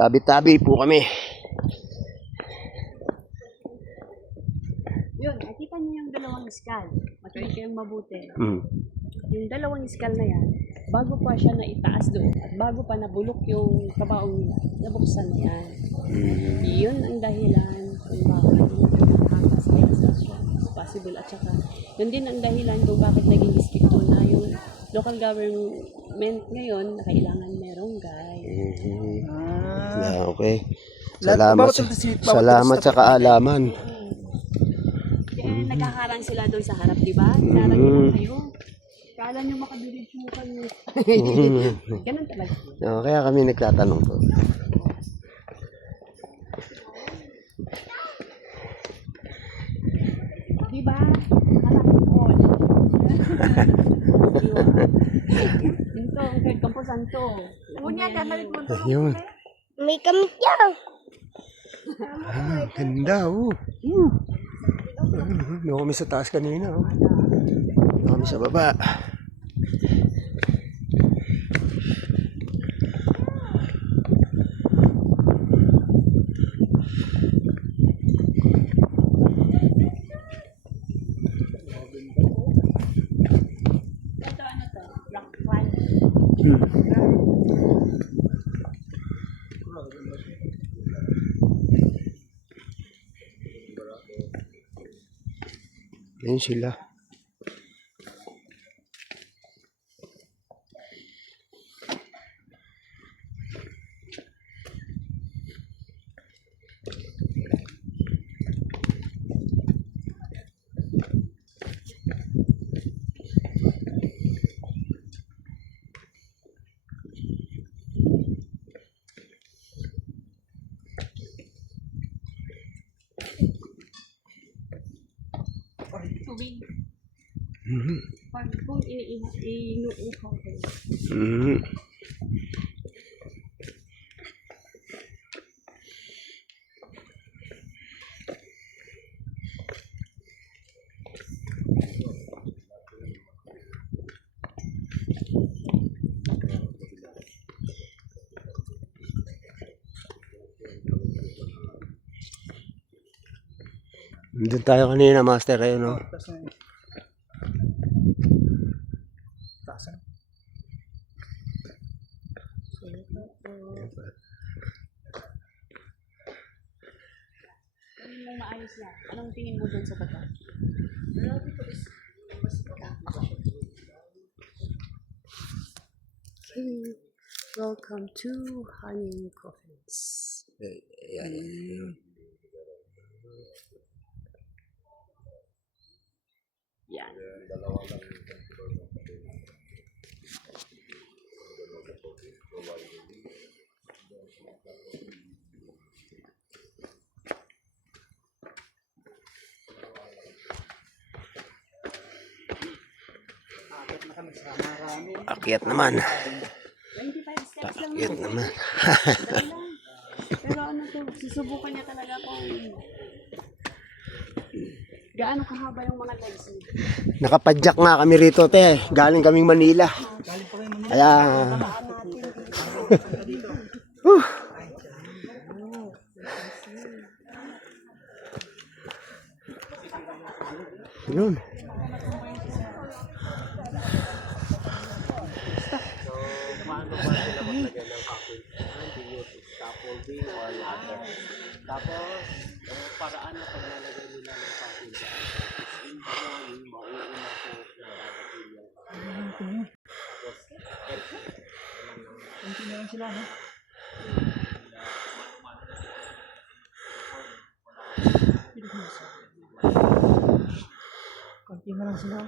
Tabi-tabi po kami. Yun, nakita niyo yung dalawang iskal. Makinig kayong mabuti. Mm. Yung dalawang iskal na yan, bago pa siya na itaas doon at bago pa nabulok yung kabaong nila, nabuksan na yan. Yun ang dahilan kung bakit nakakas kaya sa possible. At saka, yun din ang dahilan kung bakit naging distrito na yung local government ngayon na kailangan merong guide. Okay. Salamat sa kaalaman. Kaya nagkakarang sila doon sa harap, di ba? Dinarang nila kayo. Kala nyo makabilis mo kayo. Ganun talaga. Kaya kami nagtatanong po. Di ba? Harap ko. Ito, ang kahit kampusan to. Unya, kanalit mo to. Ayun. May kamit yan. Ganda, oh. Doon kami sa taas kanina, oh. Doon kami sa baba. Ito, ano to? Rock fan. Ayun sila. Tubig. Pag kung inuuhaw ko. Doon tayo kanina, master, ayun, no? Tingin mo maayos yan. Anong tingin mo dun sa bata? Okay. Welcome to Honey Coffins. Yan. Akyat naman. 25 steps lang Akyat naman. Pero ano to, susubukan niya talaga kung gaano kahaba yung mga legs niya. Nakapadyak nga kami rito, te. Galing kaming Manila. Kaya... Yun. Tapos, paraan na paglalagay nila ng package sa mauuna po na sila, no? Konti na lang sila.